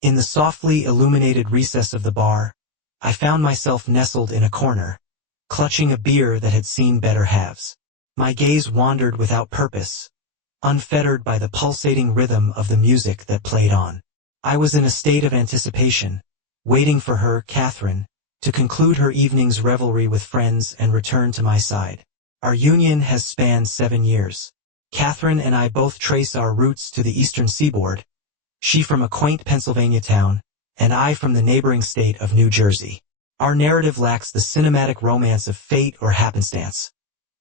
In the softly illuminated recess of the bar, I found myself nestled in a corner, clutching a beer that had seen better halves. My gaze wandered without purpose, unfettered by the pulsating rhythm of the music that played on. I was in a state of anticipation, waiting for her, Catherine, to conclude her evening's revelry with friends and return to my side. Our union has spanned 7 years. Catherine and I both trace our roots to the eastern seaboard, she from a quaint Pennsylvania town, and I from the neighboring state of New Jersey. Our narrative lacks the cinematic romance of fate or happenstance.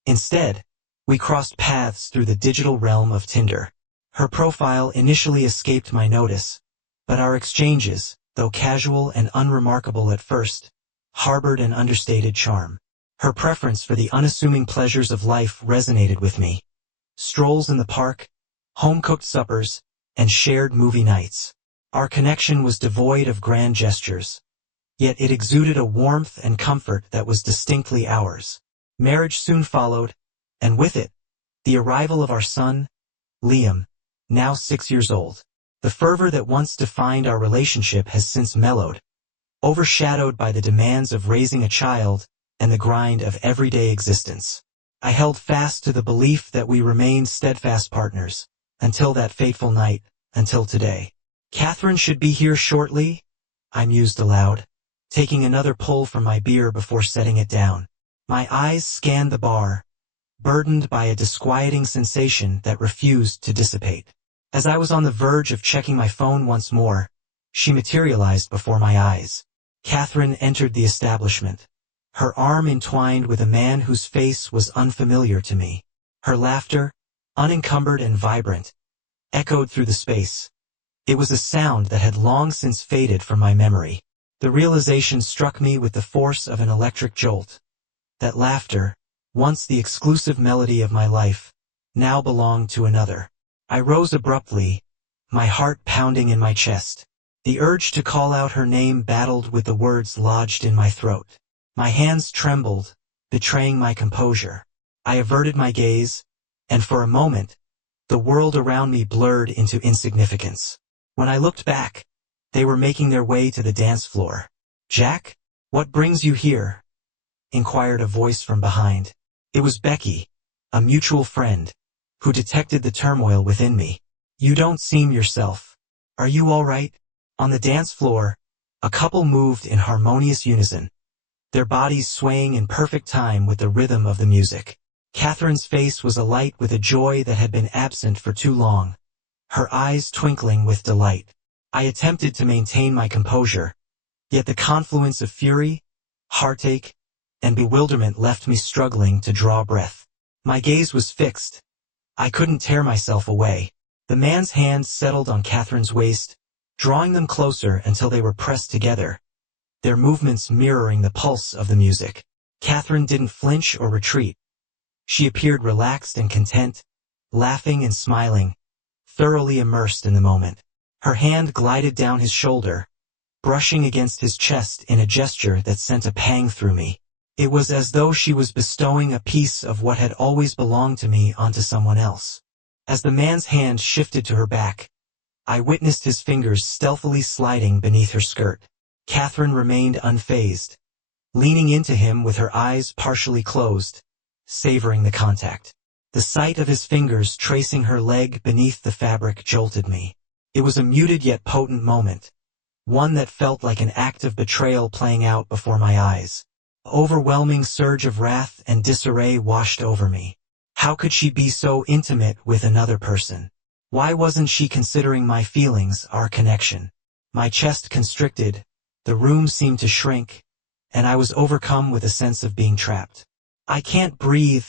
Instead, we crossed paths through the digital realm of Tinder. Her profile initially escaped my notice, but our exchanges, though casual and unremarkable at first, harbored an understated charm. Her preference for the unassuming pleasures of life resonated with me. Strolls in the park, home-cooked suppers, and shared movie nights. Our connection was devoid of grand gestures, yet it exuded a warmth and comfort that was distinctly ours. Marriage soon followed, and with it, the arrival of our son, Liam, now 6 years old. The fervor that once defined our relationship has since mellowed, overshadowed by the demands of raising a child and the grind of everyday existence. I held fast to the belief that we remained steadfast partners, until that fateful night, until today. Catherine should be here shortly, I mused aloud, taking another pull from my beer before setting it down. My eyes scanned the bar, burdened by a disquieting sensation that refused to dissipate. As I was on the verge of checking my phone once more, she materialized before my eyes. Catherine entered the establishment, her arm entwined with a man whose face was unfamiliar to me. Her laughter, unencumbered and vibrant, echoed through the space. It was a sound that had long since faded from my memory. The realization struck me with the force of an electric jolt. That laughter, once the exclusive melody of my life, now belonged to another. I rose abruptly, my heart pounding in my chest. The urge to call out her name battled with the words lodged in my throat. My hands trembled, betraying my composure. I averted my gaze, and for a moment, the world around me blurred into insignificance. When I looked back, they were making their way to the dance floor. "Jack, what brings you here?" inquired a voice from behind. It was Becky, a mutual friend, who detected the turmoil within me. "You don't seem yourself. Are you all right?" On the dance floor, a couple moved in harmonious unison, their bodies swaying in perfect time with the rhythm of the music. Catherine's face was alight with a joy that had been absent for too long, her eyes twinkling with delight. I attempted to maintain my composure, yet the confluence of fury, heartache, and bewilderment left me struggling to draw breath. My gaze was fixed. I couldn't tear myself away. The man's hands settled on Catherine's waist, drawing them closer until they were pressed together, their movements mirroring the pulse of the music. Catherine didn't flinch or retreat. She appeared relaxed and content, laughing and smiling, thoroughly immersed in the moment. Her hand glided down his shoulder, brushing against his chest in a gesture that sent a pang through me. It was as though she was bestowing a piece of what had always belonged to me onto someone else. As the man's hand shifted to her back, I witnessed his fingers stealthily sliding beneath her skirt. Catherine remained unfazed, leaning into him with her eyes partially closed, savoring the contact. The sight of his fingers tracing her leg beneath the fabric jolted me. It was a muted yet potent moment, one that felt like an act of betrayal playing out before my eyes. An overwhelming surge of wrath and disarray washed over me. How could she be so intimate with another person? Why wasn't she considering my feelings, our connection? My chest constricted, the room seemed to shrink, and I was overcome with a sense of being trapped. "I can't breathe,"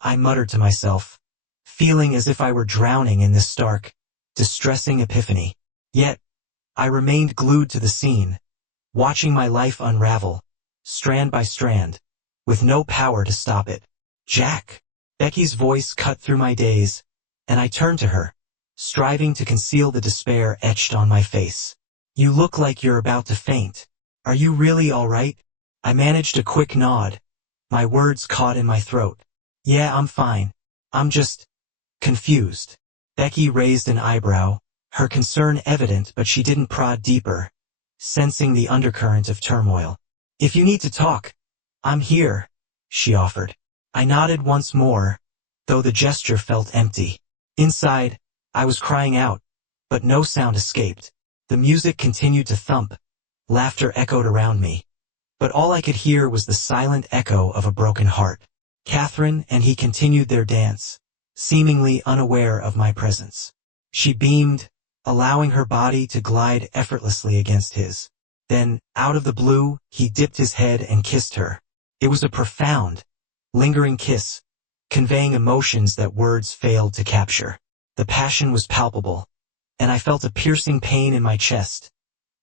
I muttered to myself, feeling as if I were drowning in this stark, distressing epiphany. Yet, I remained glued to the scene, watching my life unravel, strand by strand, with no power to stop it. "Jack!" Becky's voice cut through my daze, and I turned to her, striving to conceal the despair etched on my face. "You look like you're about to faint. Are you really all right?" I managed a quick nod, my words caught in my throat. "Yeah, I'm fine. I'm just confused." Becky raised an eyebrow, her concern evident, but she didn't prod deeper, sensing the undercurrent of turmoil. "If you need to talk, I'm here," she offered. I nodded once more, though the gesture felt empty. Inside, I was crying out, but no sound escaped. The music continued to thump, laughter echoed around me, but all I could hear was the silent echo of a broken heart. Catherine and he continued their dance, seemingly unaware of my presence. She beamed, allowing her body to glide effortlessly against his. Then, out of the blue, he dipped his head and kissed her. It was a profound, lingering kiss, conveying emotions that words failed to capture. The passion was palpable, and I felt a piercing pain in my chest,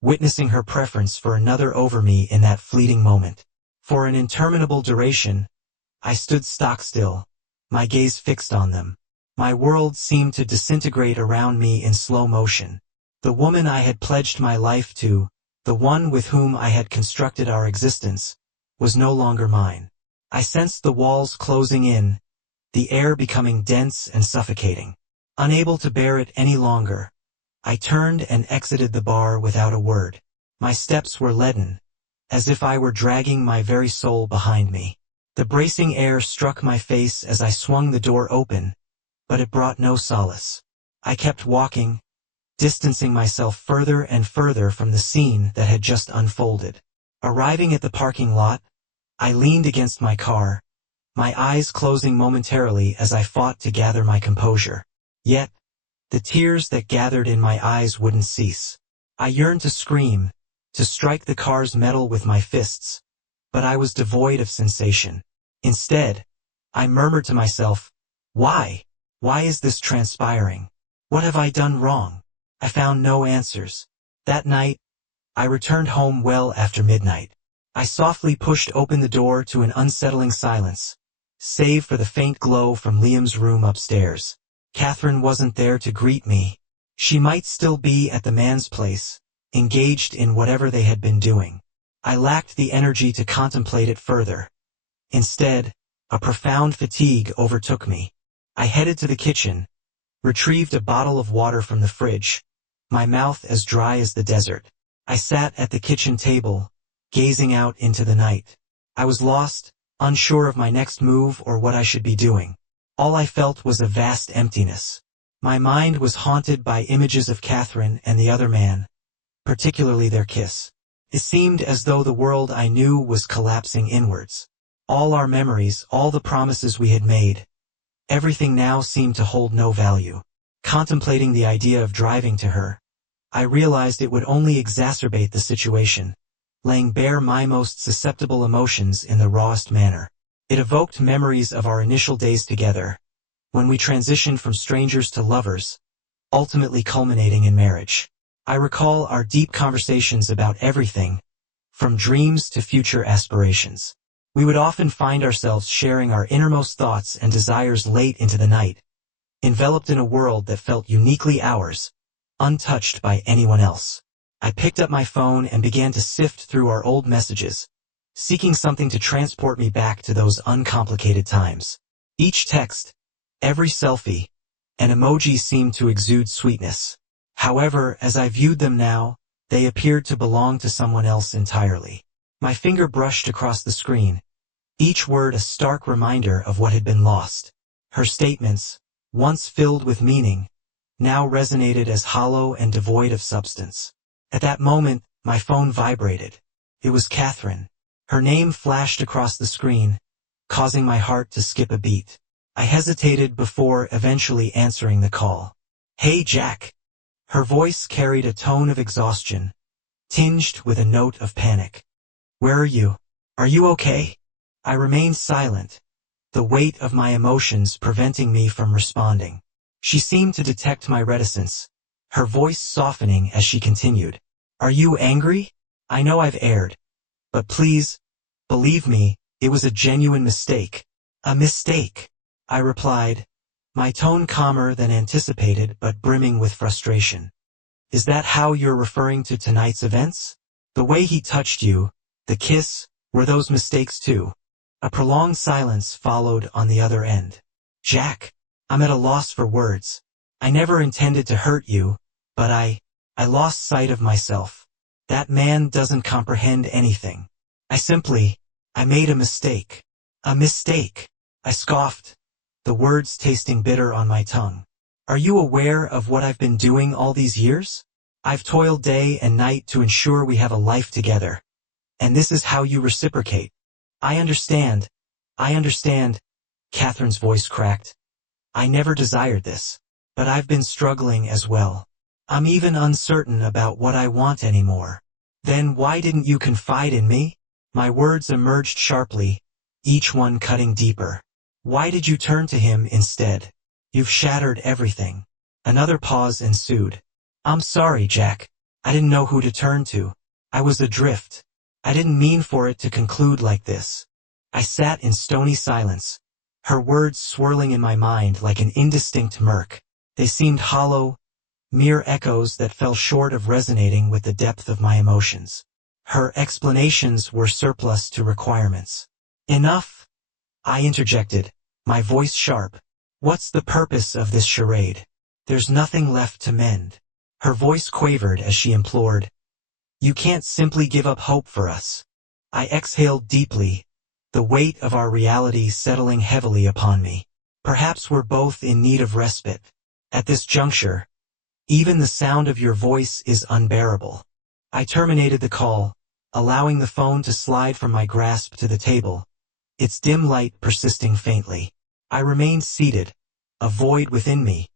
witnessing her preference for another over me in that fleeting moment. For an interminable duration, I stood stock still, my gaze fixed on them. My world seemed to disintegrate around me in slow motion. The woman I had pledged my life to, the one with whom I had constructed our existence, was no longer mine. I sensed the walls closing in, the air becoming dense and suffocating. Unable to bear it any longer, I turned and exited the bar without a word. My steps were leaden, as if I were dragging my very soul behind me. The bracing air struck my face as I swung the door open, but it brought no solace. I kept walking, distancing myself further and further from the scene that had just unfolded. Arriving at the parking lot, I leaned against my car, my eyes closing momentarily as I fought to gather my composure. Yet, the tears that gathered in my eyes wouldn't cease. I yearned to scream, to strike the car's metal with my fists, but I was devoid of sensation. Instead, I murmured to myself, "Why? Why is this transpiring? What have I done wrong?" I found no answers. That night, I returned home well after midnight. I softly pushed open the door to an unsettling silence, save for the faint glow from Liam's room upstairs. Catherine wasn't there to greet me. She might still be at the man's place, engaged in whatever they had been doing. I lacked the energy to contemplate it further. Instead, a profound fatigue overtook me. I headed to the kitchen, retrieved a bottle of water from the fridge, my mouth as dry as the desert. I sat at the kitchen table, gazing out into the night. I was lost, unsure of my next move or what I should be doing. All I felt was a vast emptiness. My mind was haunted by images of Catherine and the other man, particularly their kiss. It seemed as though the world I knew was collapsing inwards. All our memories, all the promises we had made, everything now seemed to hold no value. Contemplating the idea of driving to her, I realized it would only exacerbate the situation, laying bare my most susceptible emotions in the rawest manner. It evoked memories of our initial days together, when we transitioned from strangers to lovers, ultimately culminating in marriage. I recall our deep conversations about everything, from dreams to future aspirations. We would often find ourselves sharing our innermost thoughts and desires late into the night, enveloped in a world that felt uniquely ours, untouched by anyone else. I picked up my phone and began to sift through our old messages, seeking something to transport me back to those uncomplicated times. Each text, every selfie, and emoji seemed to exude sweetness. However, as I viewed them now, they appeared to belong to someone else entirely. My finger brushed across the screen, each word a stark reminder of what had been lost. Her statements, once filled with meaning, now resonated as hollow and devoid of substance. At that moment, my phone vibrated. It was Catherine. Her name flashed across the screen, causing my heart to skip a beat. I hesitated before eventually answering the call. "Hey, Jack." Her voice carried a tone of exhaustion, tinged with a note of panic. "Where are you? Are you okay?" I remained silent, the weight of my emotions preventing me from responding. She seemed to detect my reticence, her voice softening as she continued. "Are you angry? I know I've erred. But please, believe me, it was a genuine mistake." "A mistake," I replied, my tone calmer than anticipated but brimming with frustration. "Is that how you're referring to tonight's events? The way he touched you, the kiss, were those mistakes too?" A prolonged silence followed on the other end. "Jack, I'm at a loss for words. I never intended to hurt you, But I lost sight of myself. That man doesn't comprehend anything. I made a mistake. A mistake. I scoffed, the words tasting bitter on my tongue. Are you aware of what I've been doing all these years? I've toiled day and night to ensure we have a life together. And this is how you reciprocate. I understand. Catherine's voice cracked. I never desired this. But I've been struggling as well. I'm even uncertain about what I want anymore. Then why didn't you confide in me? My words emerged sharply, each one cutting deeper. Why did you turn to him instead? You've shattered everything. Another pause ensued. I'm sorry, Jack. I didn't know who to turn to. I was adrift. I didn't mean for it to conclude like this. I sat in stony silence, her words swirling in my mind like an indistinct murk. They seemed hollow, mere echoes that fell short of resonating with the depth of my emotions. Her explanations were surplus to requirements. Enough, I interjected, my voice sharp. What's the purpose of this charade? There's nothing left to mend. Her voice quavered as she implored. You can't simply give up hope for us. I exhaled deeply, the weight of our reality settling heavily upon me. Perhaps we're both in need of respite. At this juncture, even the sound of your voice is unbearable. I terminated the call, allowing the phone to slide from my grasp to the table, its dim light persisting faintly. I remained seated, a void within me,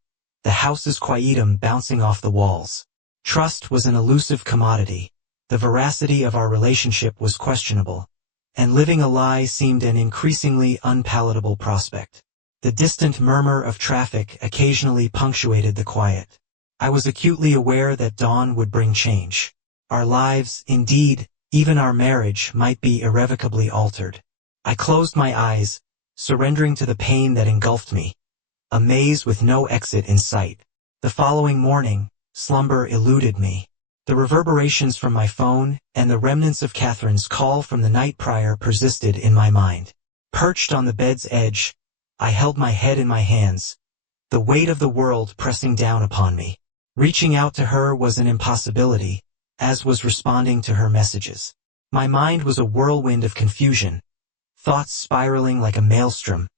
the house's quietum bouncing off the walls. Trust was an elusive commodity. The veracity of our relationship was questionable, and living a lie seemed an increasingly unpalatable prospect. The distant murmur of traffic occasionally punctuated the quiet. I was acutely aware that dawn would bring change. Our lives, indeed, even our marriage, might be irrevocably altered. I closed my eyes, surrendering to the pain that engulfed me, a maze with no exit in sight. The following morning, slumber eluded me. The reverberations from my phone and the remnants of Catherine's call from the night prior persisted in my mind. Perched on the bed's edge, I held my head in my hands, the weight of the world pressing down upon me. Reaching out to her was an impossibility, as was responding to her messages. My mind was a whirlwind of confusion, thoughts spiraling like a maelstrom,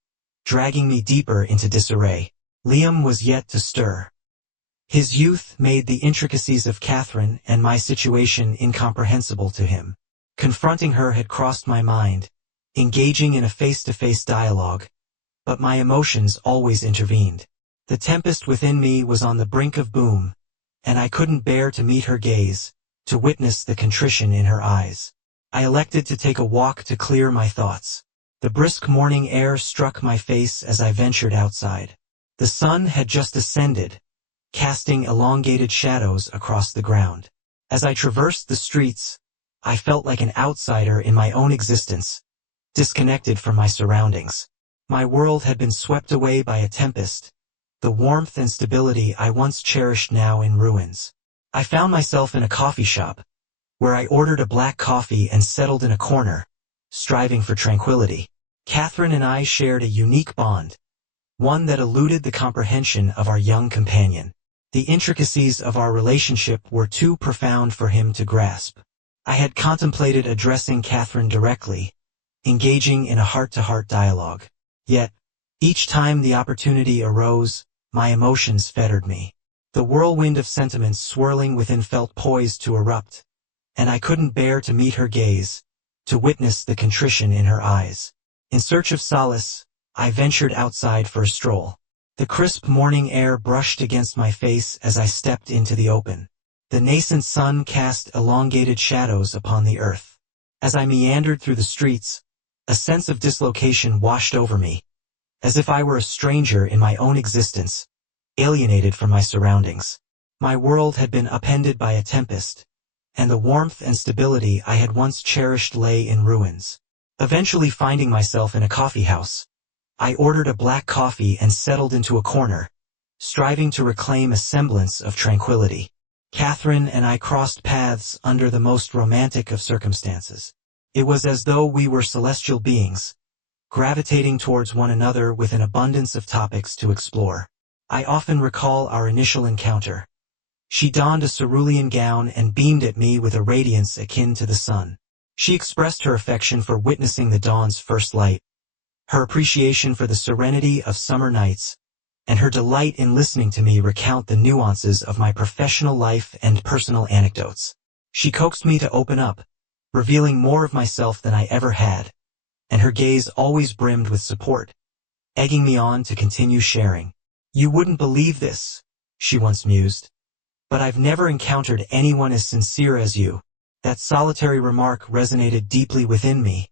dragging me deeper into disarray. Liam was yet to stir. His youth made the intricacies of Catherine and my situation incomprehensible to him. Confronting her had crossed my mind, engaging in a face-to-face dialogue, but my emotions always intervened. The tempest within me was on the brink of boom, and I couldn't bear to meet her gaze, to witness the contrition in her eyes. I elected to take a walk to clear my thoughts. The brisk morning air struck my face as I ventured outside. The sun had just ascended, casting elongated shadows across the ground. As I traversed the streets, I felt like an outsider in my own existence, disconnected from my surroundings. My world had been swept away by a tempest, the warmth and stability I once cherished now in ruins. I found myself in a coffee shop, where I ordered a black coffee and settled in a corner, striving for tranquility. Catherine and I shared a unique bond, one that eluded the comprehension of our young companion. The intricacies of our relationship were too profound for him to grasp. I had contemplated addressing Catherine directly, engaging in a heart-to-heart dialogue. Yet, each time the opportunity arose, my emotions fettered me. The whirlwind of sentiments swirling within felt poised to erupt, and I couldn't bear to meet her gaze, to witness the contrition in her eyes. In search of solace, I ventured outside for a stroll. The crisp morning air brushed against my face as I stepped into the open. The nascent sun cast elongated shadows upon the earth. As I meandered through the streets, a sense of dislocation washed over me, as if I were a stranger in my own existence, alienated from my surroundings. My world had been upended by a tempest, and the warmth and stability I had once cherished lay in ruins. Eventually finding myself in a coffee house, I ordered a black coffee and settled into a corner, striving to reclaim a semblance of tranquility. Catherine and I crossed paths under the most romantic of circumstances. It was as though we were celestial beings, gravitating towards one another with an abundance of topics to explore. I often recall our initial encounter. She donned a cerulean gown and beamed at me with a radiance akin to the sun. She expressed her affection for witnessing the dawn's first light, her appreciation for the serenity of summer nights, and her delight in listening to me recount the nuances of my professional life and personal anecdotes. She coaxed me to open up, revealing more of myself than I ever had, and her gaze always brimmed with support, egging me on to continue sharing. "You wouldn't believe this," she once mused, "but I've never encountered anyone as sincere as you." That solitary remark resonated deeply within me,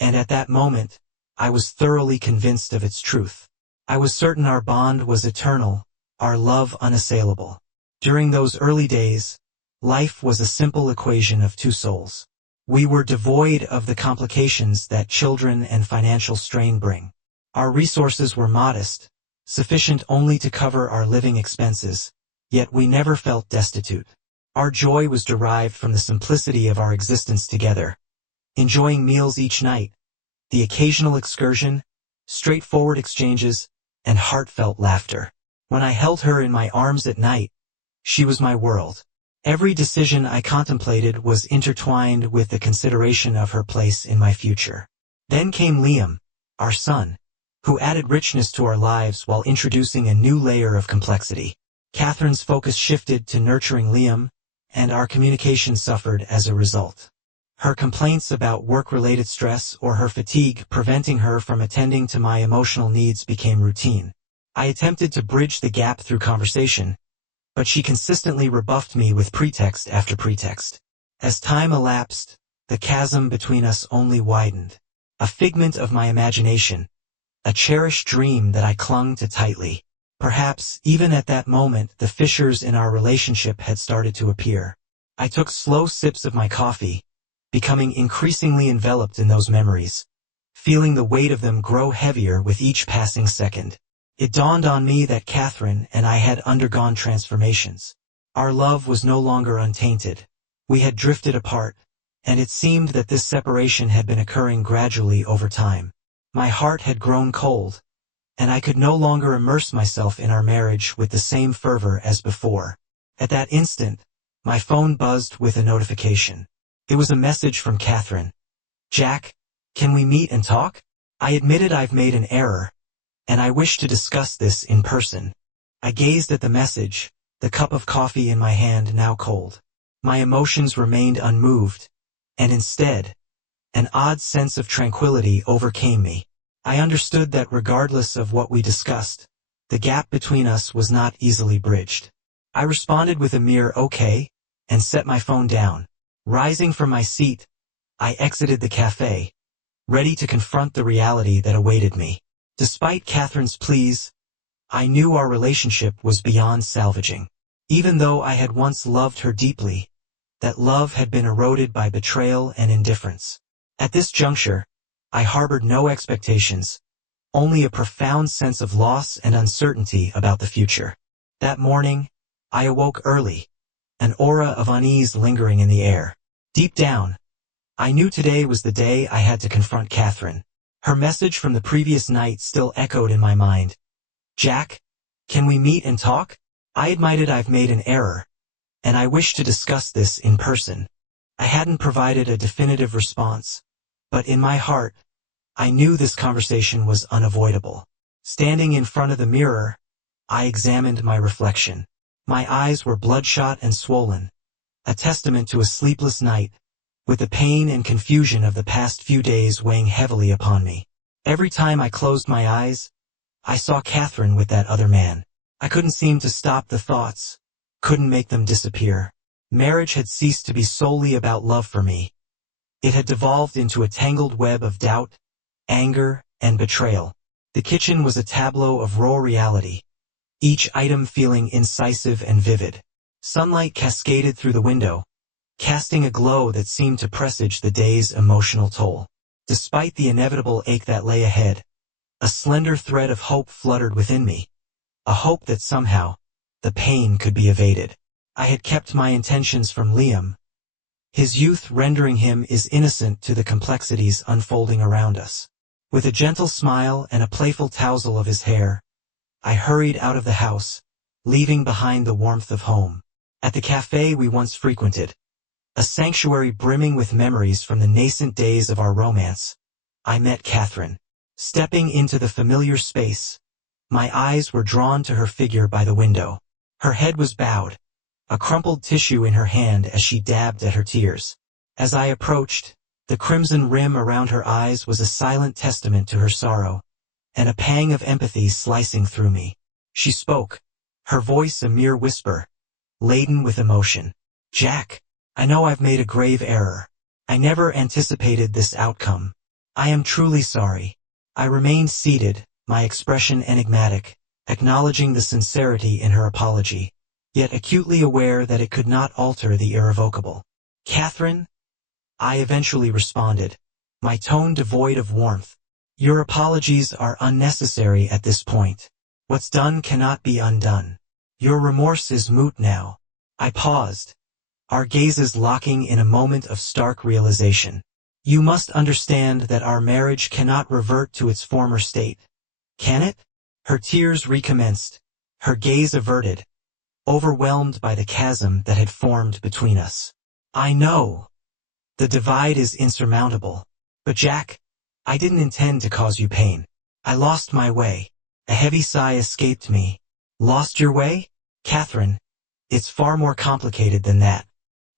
and at that moment, I was thoroughly convinced of its truth. I was certain our bond was eternal, our love unassailable. During those early days, life was a simple equation of two souls. We were devoid of the complications that children and financial strain bring. Our resources were modest, sufficient only to cover our living expenses, yet we never felt destitute. Our joy was derived from the simplicity of our existence together, enjoying meals each night, the occasional excursion, straightforward exchanges, and heartfelt laughter. When I held her in my arms at night, she was my world. Every decision I contemplated was intertwined with the consideration of her place in my future. Then came Liam, our son, who added richness to our lives while introducing a new layer of complexity. Catherine's focus shifted to nurturing Liam, and our communication suffered as a result. Her complaints about work-related stress or her fatigue preventing her from attending to my emotional needs became routine. I attempted to bridge the gap through conversation, but she consistently rebuffed me with pretext after pretext. As time elapsed, the chasm between us only widened. A figment of my imagination, a cherished dream that I clung to tightly. Perhaps, even at that moment, the fissures in our relationship had started to appear. I took slow sips of my coffee, becoming increasingly enveloped in those memories, feeling the weight of them grow heavier with each passing second. It dawned on me that Catherine and I had undergone transformations. Our love was no longer untainted. We had drifted apart, and it seemed that this separation had been occurring gradually over time. My heart had grown cold, and I could no longer immerse myself in our marriage with the same fervor as before. At that instant, my phone buzzed with a notification. It was a message from Catherine. "Jack, can we meet and talk? I admitted I've made an error, and I wish to discuss this in person." I gazed at the message, the cup of coffee in my hand now cold. My emotions remained unmoved, and instead, an odd sense of tranquility overcame me. I understood that regardless of what we discussed, the gap between us was not easily bridged. I responded with a mere "okay," and set my phone down. Rising from my seat, I exited the cafe, ready to confront the reality that awaited me. Despite Catherine's pleas, I knew our relationship was beyond salvaging. Even though I had once loved her deeply, that love had been eroded by betrayal and indifference. At this juncture, I harbored no expectations, only a profound sense of loss and uncertainty about the future. That morning, I awoke early, an aura of unease lingering in the air. Deep down, I knew today was the day I had to confront Catherine. Her message from the previous night still echoed in my mind. "Jack, can we meet and talk? I admitted I've made an error, and I wish to discuss this in person." I hadn't provided a definitive response, but in my heart, I knew this conversation was unavoidable. Standing in front of the mirror, I examined my reflection. My eyes were bloodshot and swollen, a testament to a sleepless night, with the pain and confusion of the past few days weighing heavily upon me. Every time I closed my eyes, I saw Catherine with that other man. I couldn't seem to stop the thoughts, couldn't make them disappear. Marriage had ceased to be solely about love for me. It had devolved into a tangled web of doubt, anger, and betrayal. The kitchen was a tableau of raw reality, each item feeling incisive and vivid. Sunlight cascaded through the window, casting a glow that seemed to presage the day's emotional toll. Despite the inevitable ache that lay ahead, a slender thread of hope fluttered within me, a hope that somehow, the pain could be evaded. I had kept my intentions from Liam, his youth rendering him as innocent to the complexities unfolding around us. With a gentle smile and a playful tousle of his hair, I hurried out of the house, leaving behind the warmth of home. At the cafe we once frequented, a sanctuary brimming with memories from the nascent days of our romance, I met Catherine. Stepping into the familiar space, my eyes were drawn to her figure by the window. Her head was bowed, a crumpled tissue in her hand as she dabbed at her tears. As I approached, the crimson rim around her eyes was a silent testament to her sorrow, and a pang of empathy slicing through me. She spoke, her voice a mere whisper, laden with emotion. "Jack, I know I've made a grave error. I never anticipated this outcome. I am truly sorry." I remained seated, my expression enigmatic, acknowledging the sincerity in her apology, yet acutely aware that it could not alter the irrevocable. "Catherine," I eventually responded, my tone devoid of warmth, "your apologies are unnecessary at this point. What's done cannot be undone. Your remorse is moot now." I paused, our gazes locking in a moment of stark realization. "You must understand that our marriage cannot revert to its former state. Can it?" Her tears recommenced, her gaze averted, overwhelmed by the chasm that had formed between us. "I know. The divide is insurmountable. But Jack, I didn't intend to cause you pain. I lost my way." A heavy sigh escaped me. "Lost your way?" "Catherine, it's far more complicated than that."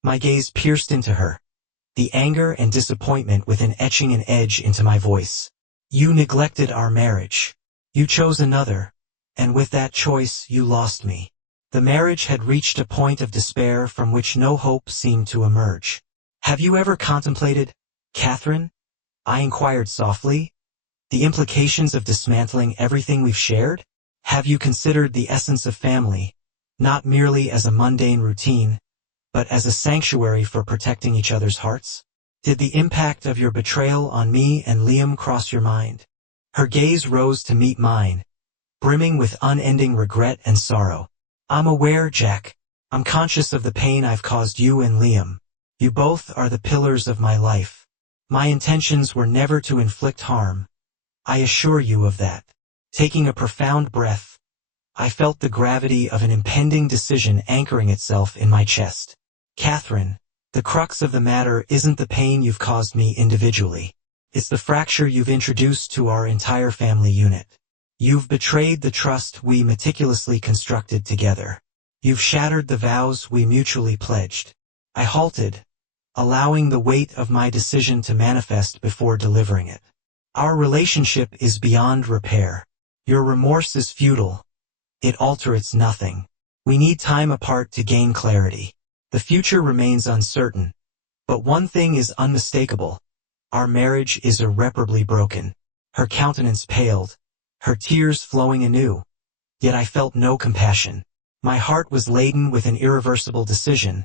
My gaze pierced into her, the anger and disappointment within etching an edge into my voice. "You neglected our marriage. You chose another, and with that choice you lost me." The marriage had reached a point of despair from which no hope seemed to emerge. "Have you ever contemplated, Catherine," I inquired softly, "the implications of dismantling everything we've shared? Have you considered the essence of family, not merely as a mundane routine, but as a sanctuary for protecting each other's hearts? Did the impact of your betrayal on me and Liam cross your mind?" Her gaze rose to meet mine, brimming with unending regret and sorrow. "I'm aware, Jack. I'm conscious of the pain I've caused you and Liam. You both are the pillars of my life. My intentions were never to inflict harm. I assure you of that." Taking a profound breath, I felt the gravity of an impending decision anchoring itself in my chest. "Catherine, the crux of the matter isn't the pain you've caused me individually. It's the fracture you've introduced to our entire family unit. You've betrayed the trust we meticulously constructed together. You've shattered the vows we mutually pledged." I halted, allowing the weight of my decision to manifest before delivering it. "Our relationship is beyond repair. Your remorse is futile. It alters nothing. We need time apart to gain clarity. The future remains uncertain, but one thing is unmistakable. Our marriage is irreparably broken." Her countenance paled, her tears flowing anew. Yet I felt no compassion. My heart was laden with an irreversible decision,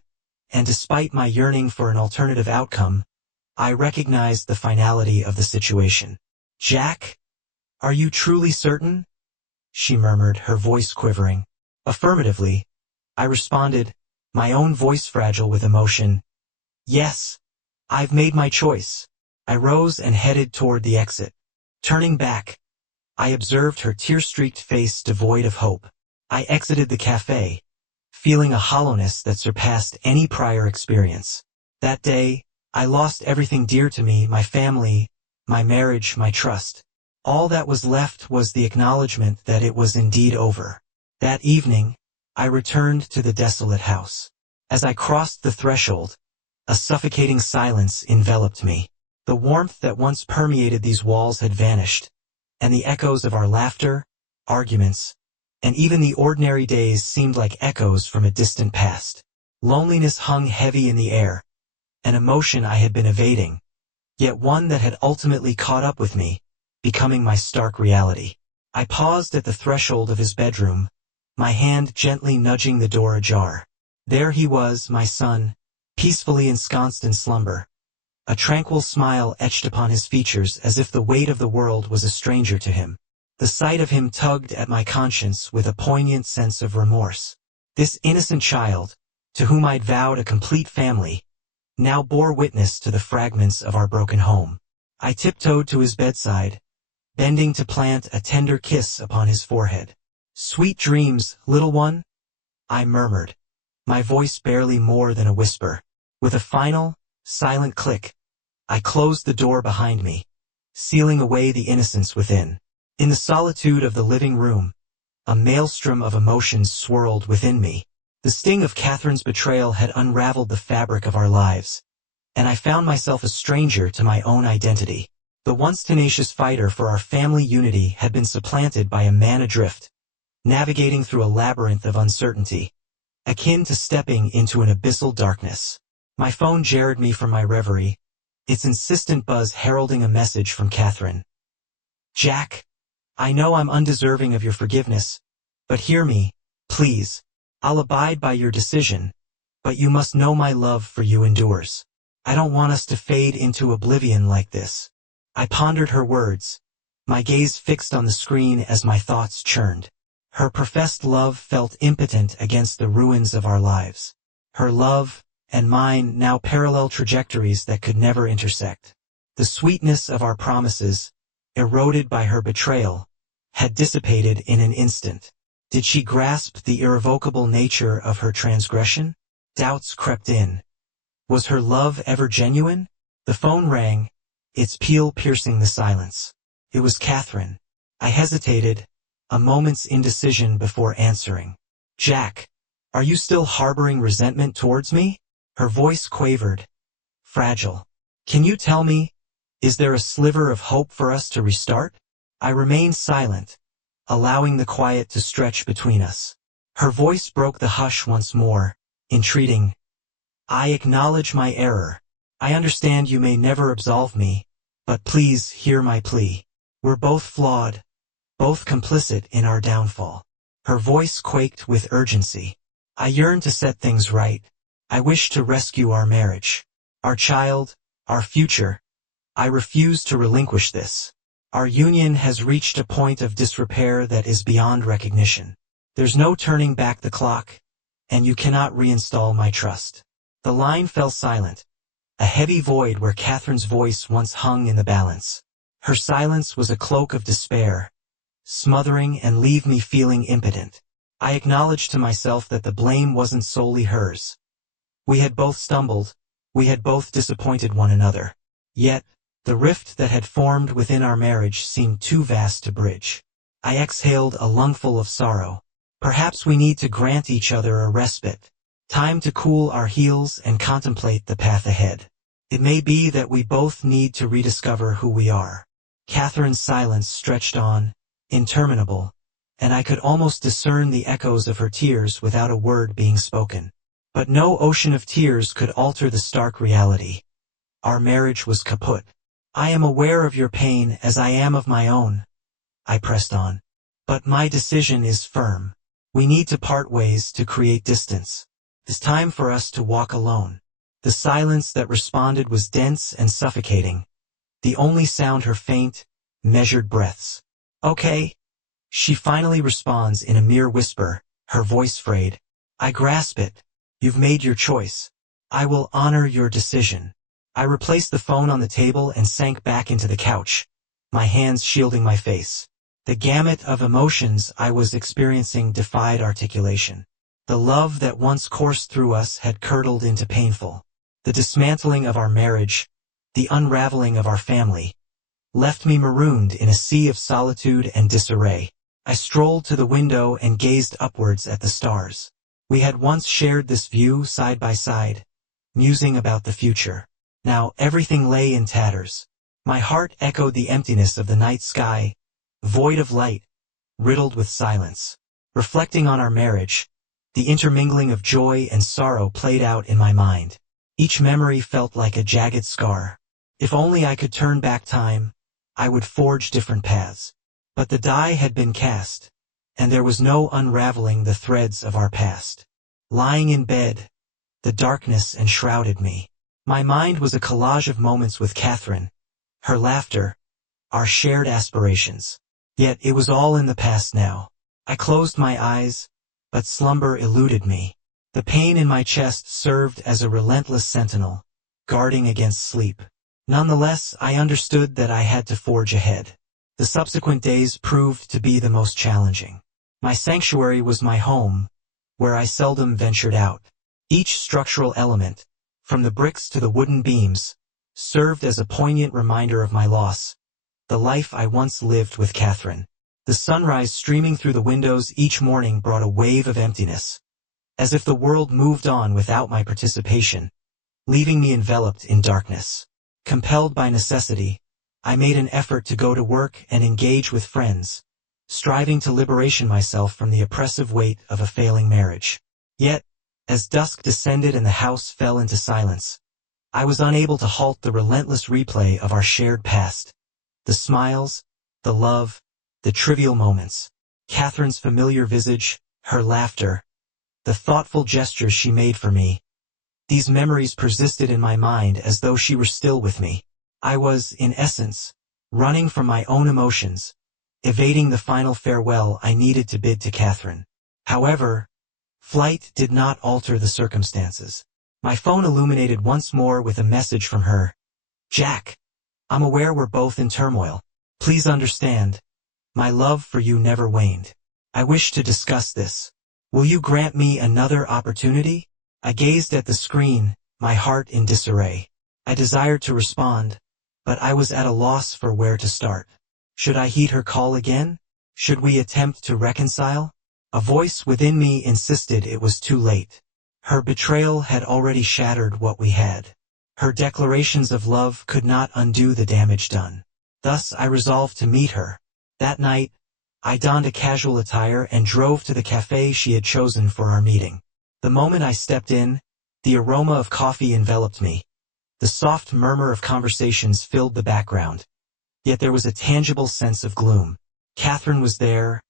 and despite my yearning for an alternative outcome, I recognized the finality of the situation. "Jack, are you truly certain?" she murmured, her voice quivering. Affirmatively, I responded, my own voice fragile with emotion. "Yes, I've made my choice." I rose and headed toward the exit. Turning back, I observed her tear-streaked face devoid of hope. I exited the cafe, feeling a hollowness that surpassed any prior experience. That day, I lost everything dear to me, my family, my marriage, my trust. All that was left was the acknowledgement that it was indeed over. That evening, I returned to the desolate house. As I crossed the threshold, a suffocating silence enveloped me. The warmth that once permeated these walls had vanished, and the echoes of our laughter, arguments, and even the ordinary days seemed like echoes from a distant past. Loneliness hung heavy in the air, an emotion I had been evading, yet one that had ultimately caught up with me, becoming my stark reality. I paused at the threshold of his bedroom, my hand gently nudging the door ajar. There he was, my son, peacefully ensconced in slumber. A tranquil smile etched upon his features as if the weight of the world was a stranger to him. The sight of him tugged at my conscience with a poignant sense of remorse. This innocent child, to whom I'd vowed a complete family, now bore witness to the fragments of our broken home. I tiptoed to his bedside, bending to plant a tender kiss upon his forehead. "Sweet dreams, little one," I murmured, my voice barely more than a whisper. With a final, silent click, I closed the door behind me, sealing away the innocence within. In the solitude of the living room, a maelstrom of emotions swirled within me. The sting of Catherine's betrayal had unraveled the fabric of our lives, and I found myself a stranger to my own identity. The once tenacious fighter for our family unity had been supplanted by a man adrift, navigating through a labyrinth of uncertainty, akin to stepping into an abyssal darkness. My phone jarred me from my reverie, its insistent buzz heralding a message from Catherine. "Jack, I know I'm undeserving of your forgiveness, but hear me, please. I'll abide by your decision, but you must know my love for you endures. I don't want us to fade into oblivion like this." I pondered her words, my gaze fixed on the screen as my thoughts churned. Her professed love felt impotent against the ruins of our lives. Her love, and mine, now parallel trajectories that could never intersect. The sweetness of our promises, eroded by her betrayal, had dissipated in an instant. Did she grasp the irrevocable nature of her transgression? Doubts crept in. Was her love ever genuine? The phone rang, its peal piercing the silence. It was Catherine. I hesitated, a moment's indecision before answering. "Jack, are you still harboring resentment towards me?" Her voice quavered, fragile. "Can you tell me, is there a sliver of hope for us to restart?" I remained silent, allowing the quiet to stretch between us. Her voice broke the hush once more, entreating. "I acknowledge my error. I understand you may never absolve me, but please hear my plea. We're both flawed, both complicit in our downfall." Her voice quaked with urgency. "I yearn to set things right. I wish to rescue our marriage, our child, our future. I refuse to relinquish this. Our union has reached a point of disrepair that is beyond recognition. There's no turning back the clock, and you cannot reinstall my trust." The line fell silent, a heavy void where Catherine's voice once hung in the balance. Her silence was a cloak of despair, smothering and leave me feeling impotent. I acknowledged to myself that the blame wasn't solely hers. We had both stumbled, we had both disappointed one another. Yet, the rift that had formed within our marriage seemed too vast to bridge. I exhaled a lungful of sorrow. Perhaps we need to grant each other a respite. Time to cool our heels and contemplate the path ahead. It may be that we both need to rediscover who we are. Catherine's silence stretched on, interminable, and I could almost discern the echoes of her tears without a word being spoken. But no ocean of tears could alter the stark reality. Our marriage was kaput. "I am aware of your pain as I am of my own," I pressed on. "But my decision is firm. We need to part ways to create distance. It's time for us to walk alone." The silence that responded was dense and suffocating, the only sound her faint, measured breaths. "Okay," she finally responds in a mere whisper, her voice frayed. I grasp it. "You've made your choice. I will honor your decision." I replaced the phone on the table and sank back into the couch, my hands shielding my face. The gamut of emotions I was experiencing defied articulation. The love that once coursed through us had curdled into painful. The dismantling of our marriage, the unraveling of our family, left me marooned in a sea of solitude and disarray. I strolled to the window and gazed upwards at the stars. We had once shared this view side by side, musing about the future. Now everything lay in tatters. My heart echoed the emptiness of the night sky, void of light, riddled with silence. Reflecting on our marriage, the intermingling of joy and sorrow played out in my mind. Each memory felt like a jagged scar. If only I could turn back time, I would forge different paths. But the die had been cast, and there was no unraveling the threads of our past. Lying in bed, the darkness enshrouded me. My mind was a collage of moments with Catherine, her laughter, our shared aspirations. Yet it was all in the past now. I closed my eyes, but slumber eluded me. The pain in my chest served as a relentless sentinel, guarding against sleep. Nonetheless, I understood that I had to forge ahead. The subsequent days proved to be the most challenging. My sanctuary was my home, where I seldom ventured out. Each structural element, from the bricks to the wooden beams, served as a poignant reminder of my loss, the life I once lived with Catherine. The sunrise streaming through the windows each morning brought a wave of emptiness, as if the world moved on without my participation, leaving me enveloped in darkness. Compelled by necessity, I made an effort to go to work and engage with friends, striving to liberation myself from the oppressive weight of a failing marriage. Yet, as dusk descended and the house fell into silence, I was unable to halt the relentless replay of our shared past. The smiles, the love, the trivial moments, Catherine's familiar visage, her laughter, the thoughtful gestures she made for me. These memories persisted in my mind as though she were still with me. I was, in essence, running from my own emotions, evading the final farewell I needed to bid to Catherine. However, flight did not alter the circumstances. My phone illuminated once more with a message from her. "Jack, I'm aware we're both in turmoil. Please understand. My love for you never waned. I wish to discuss this. Will you grant me another opportunity?" I gazed at the screen, my heart in disarray. I desired to respond, but I was at a loss for where to start. Should I heed her call again? Should we attempt to reconcile? A voice within me insisted it was too late. Her betrayal had already shattered what we had. Her declarations of love could not undo the damage done. Thus I resolved to meet her. That night, I donned a casual attire and drove to the cafe she had chosen for our meeting. The moment I stepped in, the aroma of coffee enveloped me. The soft murmur of conversations filled the background. Yet there was a tangible sense of gloom. Catherine was there,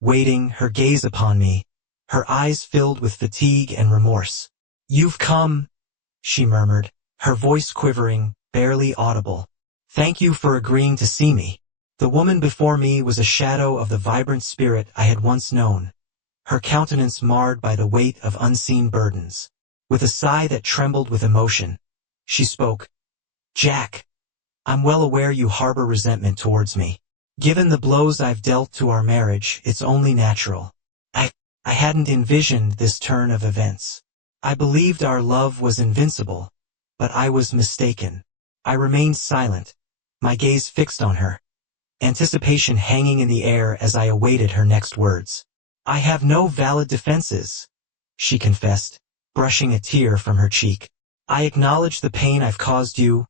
waiting, her gaze upon me, her eyes filled with fatigue and remorse. "You've come," she murmured, her voice quivering, barely audible. "Thank you for agreeing to see me." The woman before me was a shadow of the vibrant spirit I had once known, her countenance marred by the weight of unseen burdens. With a sigh that trembled with emotion, she spoke. "Jack, I'm well aware you harbor resentment towards me. Given the blows I've dealt to our marriage, it's only natural. I hadn't envisioned this turn of events. I believed our love was invincible, but I was mistaken." I remained silent, my gaze fixed on her, anticipation hanging in the air as I awaited her next words. "I have no valid defenses," she confessed, brushing a tear from her cheek. "I acknowledge the pain I've caused you,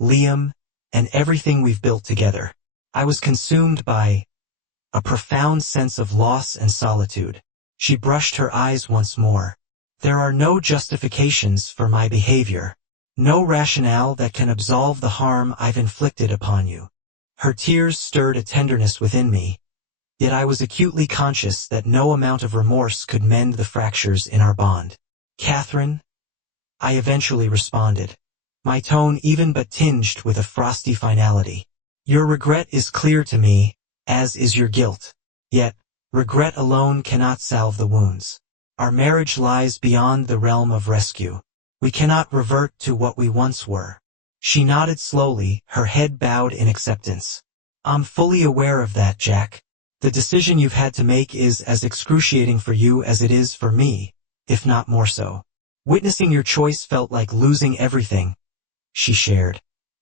Liam, and everything we've built together." I was consumed by a profound sense of loss and solitude. She brushed her eyes once more. "There are no justifications for my behavior, no rationale that can absolve the harm I've inflicted upon you." Her tears stirred a tenderness within me, yet I was acutely conscious that no amount of remorse could mend the fractures in our bond. "Catherine," I eventually responded, my tone even but tinged with a frosty finality, "your regret is clear to me, as is your guilt. Yet, regret alone cannot salve the wounds. Our marriage lies beyond the realm of rescue. We cannot revert to what we once were." She nodded slowly, her head bowed in acceptance. "I'm fully aware of that, Jack. The decision you've had to make is as excruciating for you as it is for me, if not more so. Witnessing your choice felt like losing everything," she shared,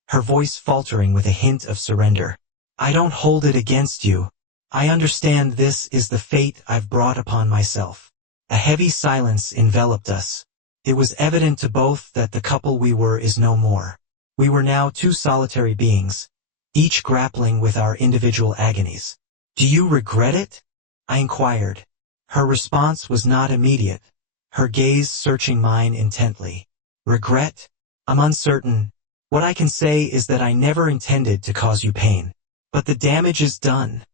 her voice faltering with a hint of surrender. "I don't hold it against you. I understand this is the fate I've brought upon myself." A heavy silence enveloped us. It was evident to both that the couple we were is no more. We were now two solitary beings, each grappling with our individual agonies. "Do you regret it?" I inquired. Her response was not immediate, her gaze searching mine intently. "Regret? I'm uncertain. What I can say is that I never intended to cause you pain. But the damage is done,"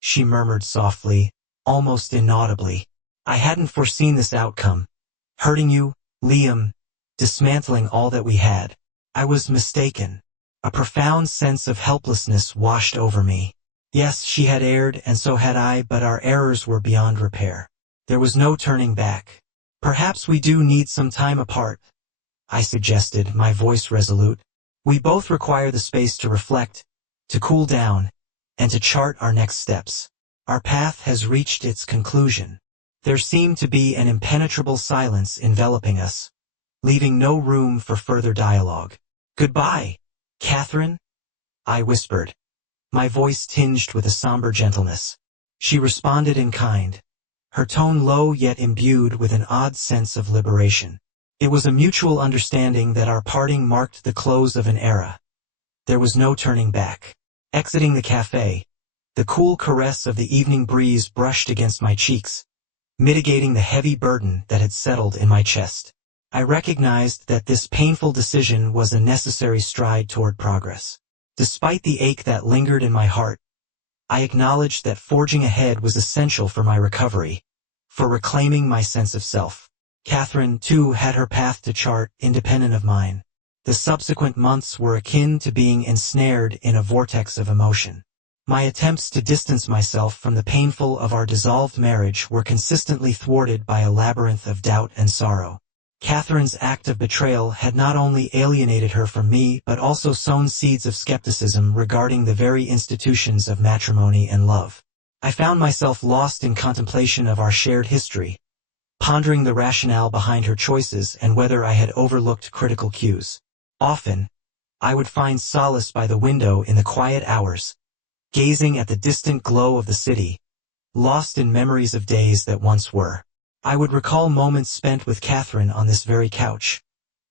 she murmured softly, almost inaudibly. "I hadn't foreseen this outcome. Hurting you, Liam, dismantling all that we had. I was mistaken." A profound sense of helplessness washed over me. Yes, she had erred, and so had I, but our errors were beyond repair. There was no turning back. "Perhaps we do need some time apart," I suggested, my voice resolute. "We both require the space to reflect, to cool down, and to chart our next steps. Our path has reached its conclusion." There seemed to be an impenetrable silence enveloping us, leaving no room for further dialogue. "Goodbye, Catherine," I whispered, my voice tinged with a somber gentleness. She responded in kind, her tone low yet imbued with an odd sense of liberation. It was a mutual understanding that our parting marked the close of an era. There was no turning back. Exiting the cafe, the cool caress of the evening breeze brushed against my cheeks, mitigating the heavy burden that had settled in my chest. I recognized that this painful decision was a necessary stride toward progress. Despite the ache that lingered in my heart, I acknowledged that forging ahead was essential for my recovery, for reclaiming my sense of self. Catherine, too, had her path to chart, independent of mine. The subsequent months were akin to being ensnared in a vortex of emotion. My attempts to distance myself from the painful of our dissolved marriage were consistently thwarted by a labyrinth of doubt and sorrow. Catherine's act of betrayal had not only alienated her from me but also sown seeds of skepticism regarding the very institutions of matrimony and love. I found myself lost in contemplation of our shared history, pondering the rationale behind her choices and whether I had overlooked critical cues. Often, I would find solace by the window in the quiet hours, gazing at the distant glow of the city, lost in memories of days that once were. I would recall moments spent with Catherine on this very couch,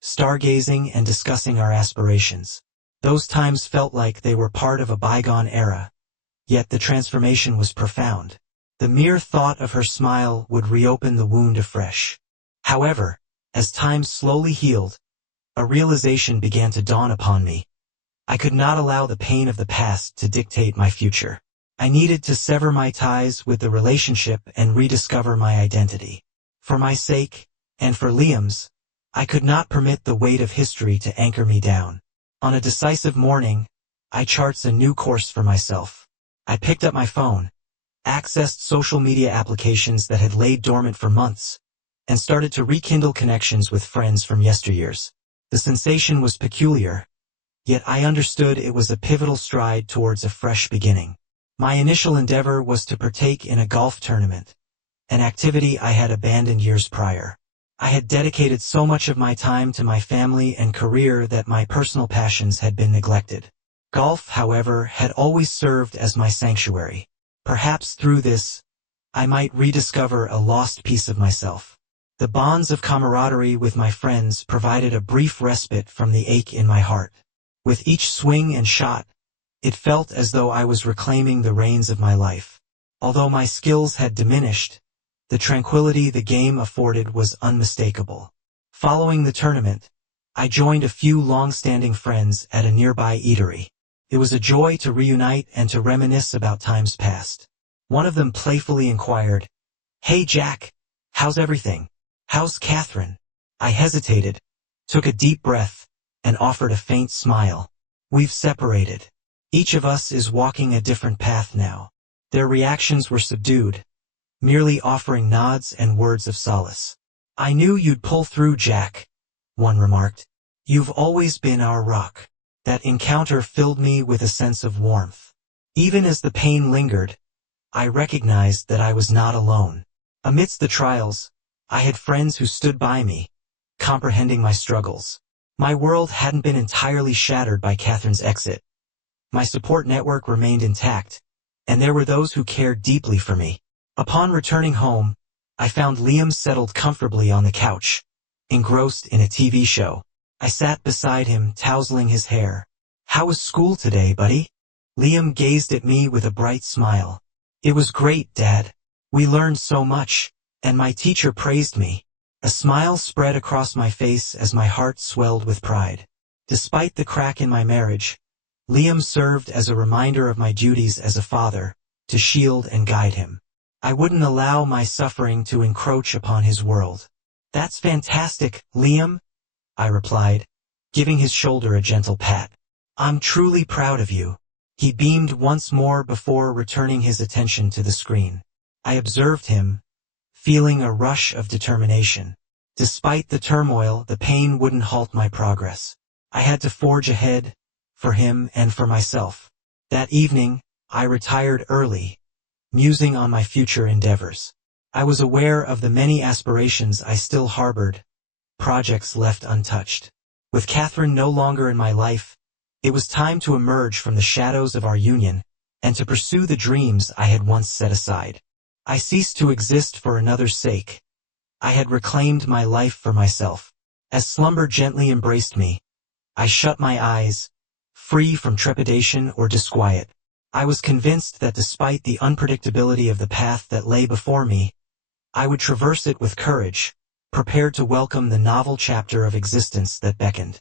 stargazing and discussing our aspirations. Those times felt like they were part of a bygone era, yet the transformation was profound. The mere thought of her smile would reopen the wound afresh. However, as time slowly healed, a realization began to dawn upon me. I could not allow the pain of the past to dictate my future. I needed to sever my ties with the relationship and rediscover my identity. For my sake, and for Liam's, I could not permit the weight of history to anchor me down. On a decisive morning, I charted a new course for myself. I picked up my phone, accessed social media applications that had laid dormant for months, and started to rekindle connections with friends from yesteryears. The sensation was peculiar, yet I understood it was a pivotal stride towards a fresh beginning. My initial endeavor was to partake in a golf tournament, an activity I had abandoned years prior. I had dedicated so much of my time to my family and career that my personal passions had been neglected. Golf, however, had always served as my sanctuary. Perhaps through this, I might rediscover a lost piece of myself. The bonds of camaraderie with my friends provided a brief respite from the ache in my heart. With each swing and shot, it felt as though I was reclaiming the reins of my life. Although my skills had diminished, the tranquility the game afforded was unmistakable. Following the tournament, I joined a few long-standing friends at a nearby eatery. It was a joy to reunite and to reminisce about times past. One of them playfully inquired, "Hey Jack, how's everything? How's Catherine?" I hesitated, took a deep breath, and offered a faint smile. "We've separated. Each of us is walking a different path now." Their reactions were subdued, merely offering nods and words of solace. "I knew you'd pull through, Jack," one remarked. "You've always been our rock." That encounter filled me with a sense of warmth. Even as the pain lingered, I recognized that I was not alone. Amidst the trials, I had friends who stood by me, comprehending my struggles. My world hadn't been entirely shattered by Catherine's exit. My support network remained intact, and there were those who cared deeply for me. Upon returning home, I found Liam settled comfortably on the couch, engrossed in a TV show. I sat beside him, tousling his hair. "How was school today, buddy?" Liam gazed at me with a bright smile. "It was great, Dad. We learned so much, and my teacher praised me." A smile spread across my face as my heart swelled with pride. Despite the crack in my marriage, Liam served as a reminder of my duties as a father, to shield and guide him. I wouldn't allow my suffering to encroach upon his world. "That's fantastic, Liam," I replied, giving his shoulder a gentle pat. "I'm truly proud of you." He beamed once more before returning his attention to the screen. I observed him, feeling a rush of determination. Despite the turmoil, the pain wouldn't halt my progress. I had to forge ahead, for him and for myself. That evening, I retired early, musing on my future endeavors. I was aware of the many aspirations I still harbored, projects left untouched. With Catherine no longer in my life, it was time to emerge from the shadows of our union, and to pursue the dreams I had once set aside. I ceased to exist for another's sake. I had reclaimed my life for myself. As slumber gently embraced me, I shut my eyes, free from trepidation or disquiet. I was convinced that despite the unpredictability of the path that lay before me, I would traverse it with courage, prepared to welcome the novel chapter of existence that beckoned.